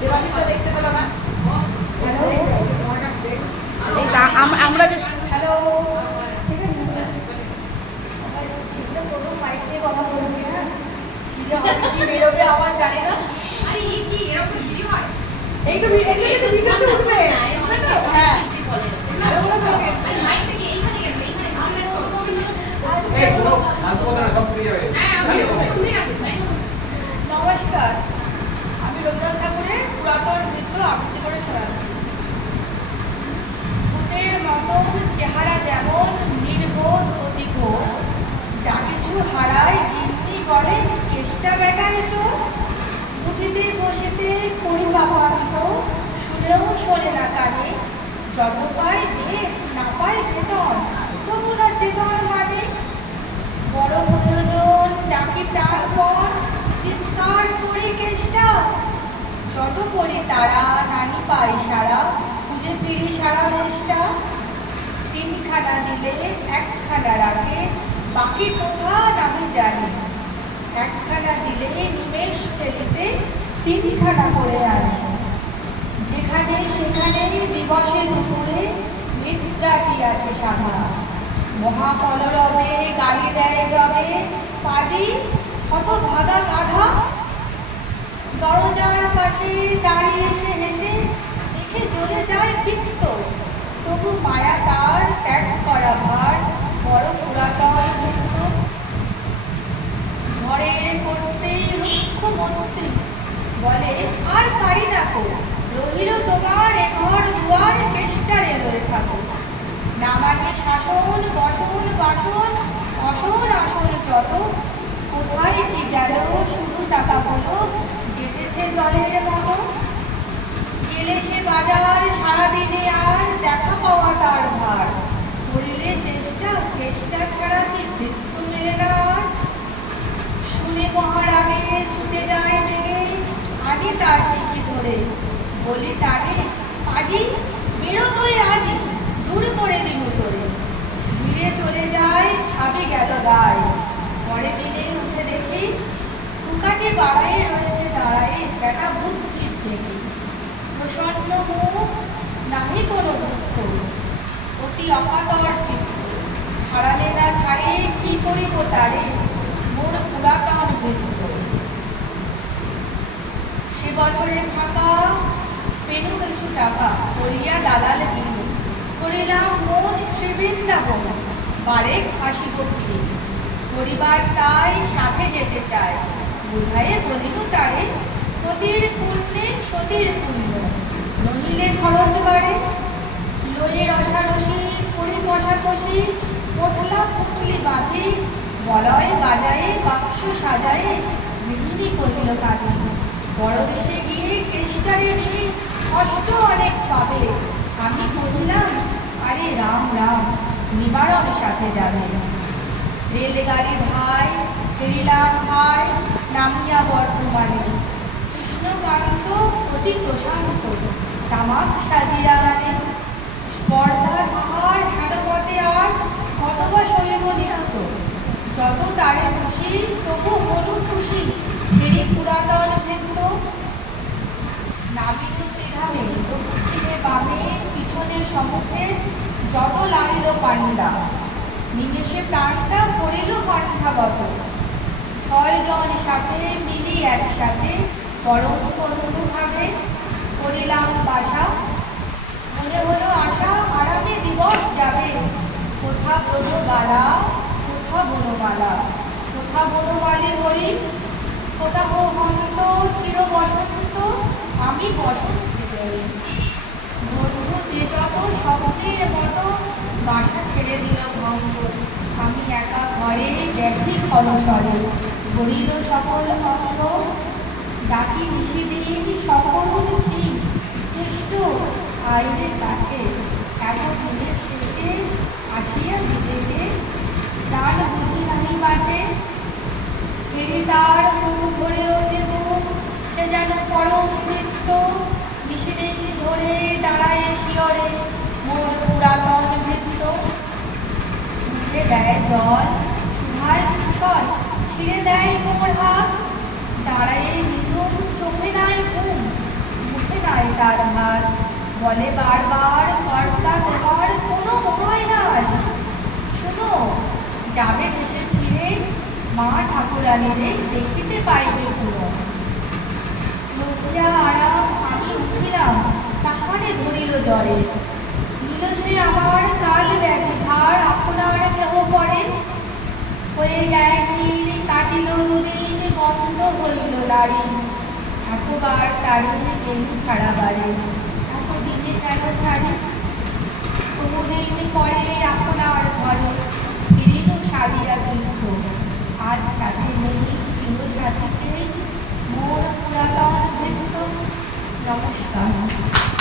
দেখতে পেলো না। আমরা যে হ্যালো, ঠিক আছে, প্রথম মাইক নিয়ে কথা বলছি। হ্যাঁ, কি যে হবে, কি বেরোবে আমার জানি না। আরে এই কি এরকম ভিডিও হয়? এইটু ভিডিওতে উঠবে। হ্যাঁ, ভালো করে বলবে। আরে মাইকটা কি এইখানে গেল? এইখানে ঘুরলে তো এই পুরো শান্ত কথা না, সব ক্লিয়ার হয়ে হ্যাঁ আমি ঠিক আছে তাই তো বলছি। নমস্কার, আমি রবীন্দ্রনাথ ঠাকুরের পুরাতন নৃত্য আবৃত্তি করে শোনাচ্ছি। ভূতের মতন চেহারা যেমন নির্বোধ অতিঘোর, যা কিছু হারায় গিন্নি বলে কেষ্টা বেটায় চোর। উঠিতে বসিতে করি বাপান্ত, শুনেও শোনে না কানে। যত পায় বেদ না পায় বেতন, তবু না চেতন মানে। বড় প্রয়োজন ডাকি টান পর, চিৎকার করি কেষ্টা। যত করি তারা নাহি পাই সারা, খুঁজে ফিরি সারা দেশটা। তিনখানা দিলে একখানা রাখে, বাকি কোথা নাহি জানি। একখানা দিলে নিমেষ ফেলিতে তিনখানা করে আনি। যেখানে সেখানে দিবসে দুপুরে নিদ্রাটি আছে সাধা। মহাকলরবে গালি দেয় যাবে, পাজি কত ভাগা গাধা। দরজার পাশে দাঁড়িয়ে সে হেসে দেখে জ্বলে যায় পিত্ত। তবু মায়া তার ত্যাগ করা ভার বড় পুরাতন নৃত্য। ঘরের করতে মুখ্যমন্ত্রী বলে আর পারি না কো, রহিল তোমার এ ঘর দুয়ার কেষ্টারে রয়ে থাকো। নামাকে শাসন বসন বাসন অসন আসন যত, কোথায় কি গেল শুধু টাকা বলো, যেতেছে জলের মতো। গেলে সে বাজার সারাদিনে আর দেখা পাওয়া তার ভার, করিলে চেষ্টা চেষ্টা ছাড়া কি মৃত্যু মেলে না আর। শুনে মহারাগে ছুটে যায় রেগে, আনি তার টিকি ধরে, বলি তারে পাজি বেরো তুই আজি, দূর করে দিল তোরে। ধীরে চলে যায় ভাবি গেল দায়, পরে দিনে উঠে দেখি টুকাটি বাড়াই রয়েছে দাঁড়াই বেটা বুদ্ধির থেকে। প্রসন্ন মুখ নাহি কোনো দুঃখ, অতি অকাতর চিত্ত। ছাড়ালে না ছাড়ে কি করিব তারে, মোর পুরাতন বৃত্ত। সে বছরে ফাঁকা পেনু কিছু টাকা, করিয়া দালাল বিনু করিলাম মন শ্রীবৃন্দাবন, বারেক আসিব ফিরে। পরিবার তাই সাথে যেতে চায়, বুঝায়ে বলিল তারে পতির পুণ্যে সতীর পুণ্য, নহিলে খরচ বাড়ে। লয়ে রসারসি করি কষাকষি, পোটলা পুটলি বাঁধি, বলয় বাজায়ে বাক্স সাজায়ে গৃহিণী কহিল কাঁদে। বড় দেশে গিয়ে কেষ্টারে নিয়ে কষ্ট অনেক পাবে। আমি কহিলাম আরে রাম রাম, নিবারণ সাথে যাবে। রেলগাড়ি ভাই ফেরিলাম ভাই, নামিয়া বর্ধমানে। কৃষ্ণকান্ত অতি প্রশান্ত, তামাক সাজিয়া আনে। স্পর্ধার আহার হেনপথে আর কতবা শৈব নিহত, যত তারে খুশি তবু হলু খুশি, ফেরি পুরাতন নৃত্য। নামিল শ্রীধামে দক্ষিণে বামে পিছনে সম্মুখে যত লাগিল পাণ্ডা, নিমেষে প্রাণটা করিল কণ্ঠাগত। 6 জন সাথে মিলি একসাথে পরম বন্ধুভাবে করিলাম বাসা। মনে হলো আশা আরামে দিবস যাবে, কোথা ব্রজবালা কোথা বনমালা, কোথা বনমালী হরি, কোথা হন্ত চির বসন্ত, আমি বসন্তে জয়ী। বন্ধু যে যত স্বপ্নের মতো বাসা ছেড়ে দিল ভঙ্গ, আমি একা ঘরে ব্যাধি খরস্বরে গড়িল সকল অঙ্গ। ডাকি নিশিদিন সকরুণ কি কেষ্ট আইরে কাছে, এত দিনের শেষে আসিয়া বিদেশে প্রাণ বুঝি নাহি বাঁচে। ফেরি তার মুখ ধরে ওঠে মুখ, সে যেন পরম নৃত্য। নিশিদিন ধরে দাঁড়ায় শিয়রে মোর পুরাতন ভৃত্য। মুখে দেয় জল সুধায় কুশল, শিরে দেয় মোর হাত, দাঁড়ায় নিঝুম চোখে নাই ঘুম, তার ভাত, বলে বারবার কর্তা তোমার কোনো ভয় নাই। শোনো, যাবে দেশে ফিরে, মা ঠাকুরানীরে দেখিতে পাইবে পুরো। লুকিয়া আরাম আমি উঠিলাম, তাহারে ধরিল জ্বরে। নিল সে আমার কাল ব্যাধি ভার, আপনার দেহ পরে। হয়ে একদিন কাটিল দুদিন, বন্ধ হইল নারী। এতবার তারি এলু ছাড়া বাড়ি, এতদিনে কেন ছাড়ি। বহুদিন পরে আপনার ঘরে ফিরিল সাদিয়া তীর্থ। আজ সাথে নেই চির সাথী সেই মোর পুরাতন বৃত্ত। নমস্কার।